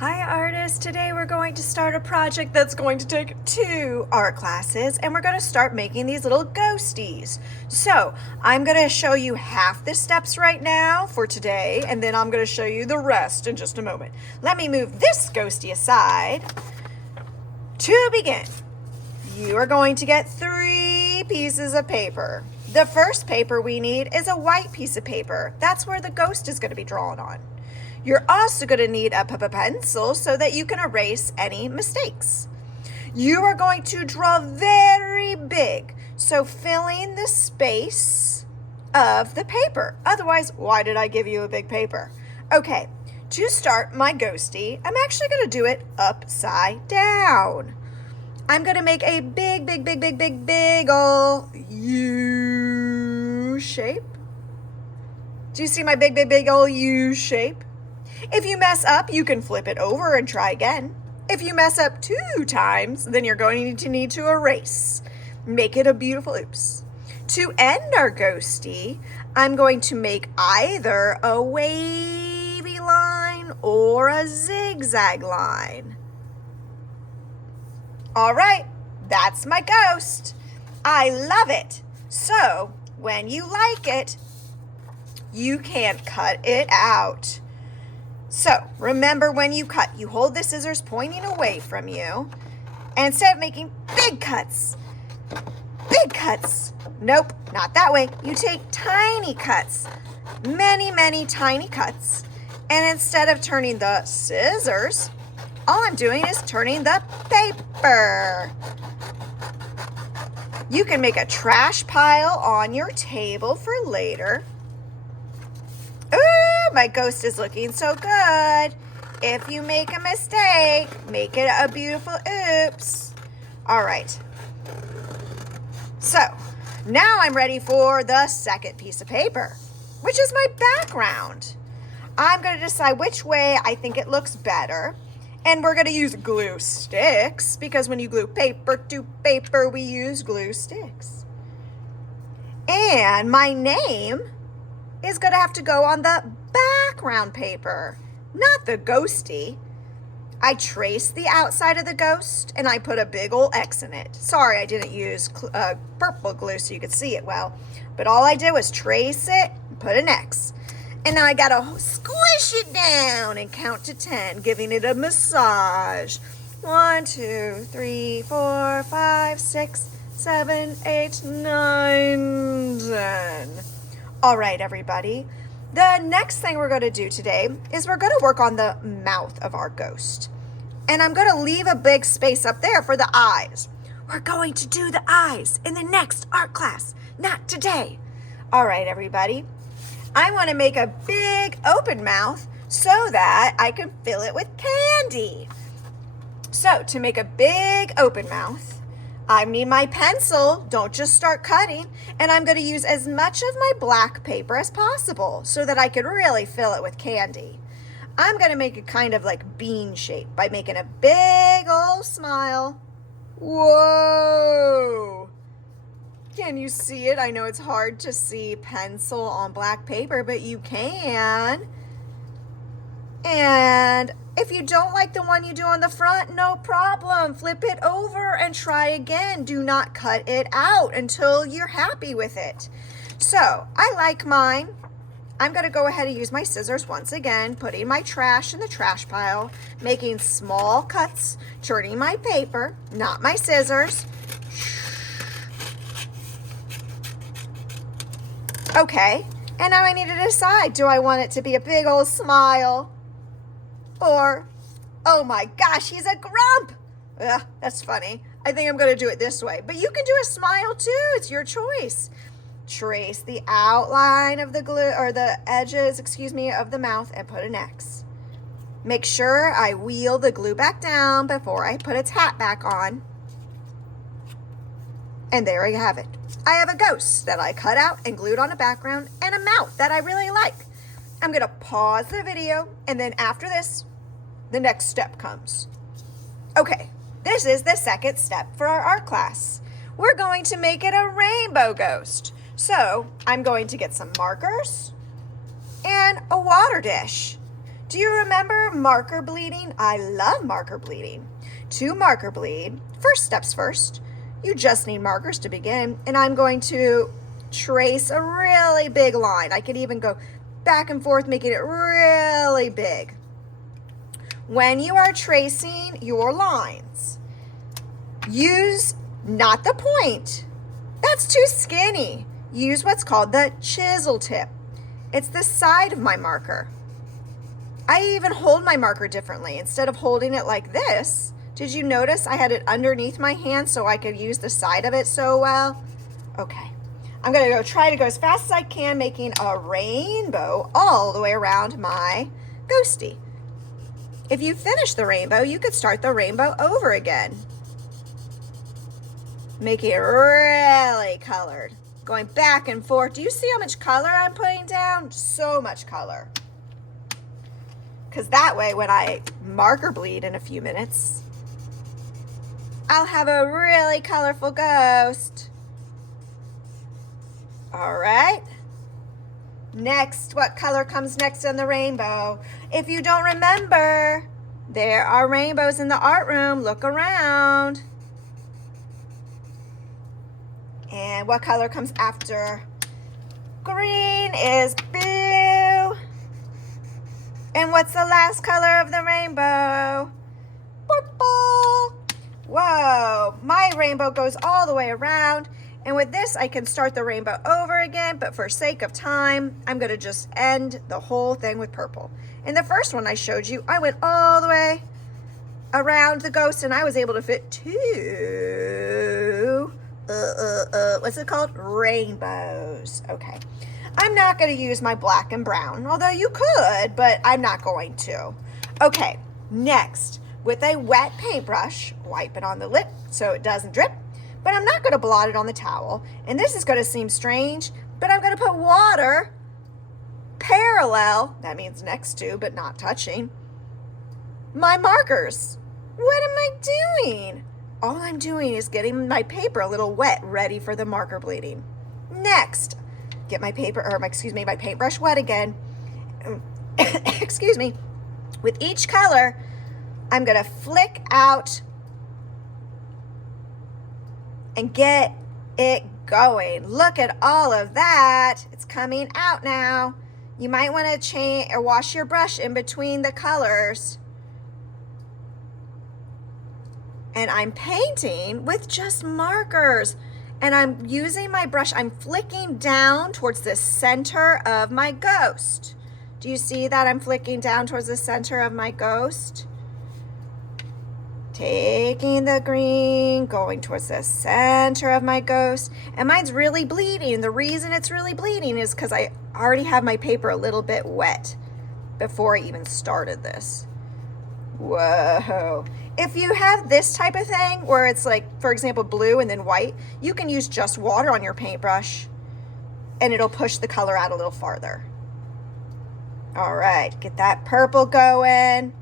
Hi artists, today we're going to start a project that's going to take 2 art classes and we're going to start making these little ghosties. So I'm going to show you half the steps right now for today and then I'm going to show you the rest in just a moment. Let me move this ghosty aside. To begin, you are going to get 3 pieces of paper. The first paper we need is a white piece of paper. That's where the ghost is going to be drawn on. You're also going to need a pencil so that you can erase any mistakes. You are going to draw very big, so filling the space of the paper. Otherwise, why did I give you a big paper? Okay, to start my ghosty, I'm actually going to do it upside down. I'm going to make a big ol' U shape. Do you see my big ol' U shape? If you mess up, you can flip it over and try again. If you mess up 2 times, then you're going to need to erase. Make it a beautiful oops. To end our ghosty, I'm going to make either a wavy line or a zigzag line. All right, that's my ghost. I love it. So, when you like it, you can cut it out. So, remember when you cut, you hold the scissors pointing away from you. And instead of making big cuts, nope, not that way. You take tiny cuts, many tiny cuts. And instead of turning the scissors, all I'm doing is turning the paper. You can make a trash pile on your table for later. Ooh, my ghost is looking so good. If you make a mistake, make it a beautiful oops. All right. So, now I'm ready for the second piece of paper, which is my background. I'm going to decide which way I think it looks better. And we're going to use glue sticks because when you glue paper to paper, we use glue sticks. And my name is going to have to go on the background paper, not the ghosty. I traced the outside of the ghost and I put a big old X in it. Sorry, I didn't use purple glue so you could see it well, but all I did was trace it and put an X. And now I got to squish it down and count to 10, giving it a massage. 1, 2, 3, 4, 5, 6, 7, 8, 9, 10. All right, everybody. The next thing we're going to do today is we're going to work on the mouth of our ghost. And I'm going to leave a big space up there for the eyes. We're going to do the eyes in the next art class, not today. All right, everybody. I want to make a big open mouth so that I can fill it with candy. So to make a big open mouth, I need my pencil. Don't just start cutting. And I'm going to use as much of my black paper as possible so that I can really fill it with candy. I'm going to make a kind of like bean shape by making a big old smile. Whoa! Can you see it? I know it's hard to see pencil on black paper, but you can. And if you don't like the one you do on the front, no problem. Flip it over and try again. Do not cut it out until you're happy with it. So I like mine. I'm going to go ahead and use my scissors once again, putting my trash in the trash pile, making small cuts, turning my paper, not my scissors. Okay, and now I need to decide, do I want it to be a big old smile? Or, oh my gosh, he's a grump. Ugh, that's funny. I think I'm going to do it this way. But you can do a smile too. It's your choice. Trace the outline of the glue, or the edges, of the mouth and put an X. Make sure I wheel the glue back down before I put its hat back on. And there you have it. I have a ghost that I cut out and glued on a background and a mouth that I really like. I'm going to pause the video, and then after this, the next step comes. Okay, this is the second step for our art class. We're going to make it a rainbow ghost. So I'm going to get some markers and a water dish. Do you remember marker bleeding? I love marker bleeding. To marker bleed, first steps first, you just need markers to begin, and I'm going to trace a really big line. I could even go back and forth, making it really big. When you are tracing your lines, use not the point. That's too skinny. Use what's called the chisel tip. It's the side of my marker. I even hold my marker differently. Instead of holding it like this, did you notice I had it underneath my hand so I could use the side of it so well? Okay, I'm gonna try to go as fast as I can, making a rainbow all the way around my ghostie. If you finish the rainbow, you could start the rainbow over again. Make it really colored. Going back and forth. Do you see how much color I'm putting down? So much color. Because that way, when I marker bleed in a few minutes, I'll have a really colorful ghost. All right. Next, what color comes next on the rainbow? If you don't remember, there are rainbows in the art room. Look around. And what color comes after? Green is blue. And what's the last color of the rainbow? Purple. Whoa, my rainbow goes all the way around. And with this, I can start the rainbow over again, but for sake of time, I'm gonna just end the whole thing with purple. In the first one I showed you, I went all the way around the ghost and I was able to fit two, what's it called? Rainbows. Okay. I'm not gonna use my black and brown, although you could, but I'm not going to. Okay, next, with a wet paintbrush, wipe it on the lip so it doesn't drip. But I'm not going to blot it on the towel. And this is going to seem strange, but I'm going to put water parallel, that means next to but not touching, my markers. What am I doing? All I'm doing is getting my paper a little wet, ready for the marker bleeding. Next, get my my paintbrush wet again. Excuse me. With each color, I'm going to flick out and get it going. Look at all of that. It's coming out now. You might want to change or wash your brush in between the colors. And I'm painting with just markers. And I'm using my brush. I'm flicking down towards the center of my ghost. Do you see that I'm flicking down towards the center of my ghost? Taking the green, going towards the center of my ghost. And mine's really bleeding. The reason it's really bleeding is because I already have my paper a little bit wet before I even started this. Whoa. If you have this type of thing where it's like, for example, blue and then white, you can use just water on your paintbrush and it'll push the color out a little farther. All right, get that purple going.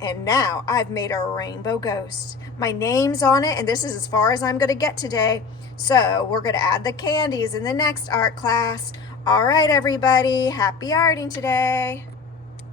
And now I've made a rainbow ghost. My name's on it, and this is as far as I'm going to get today. So we're going to add the candies in the next art class. All right, everybody, happy arting today.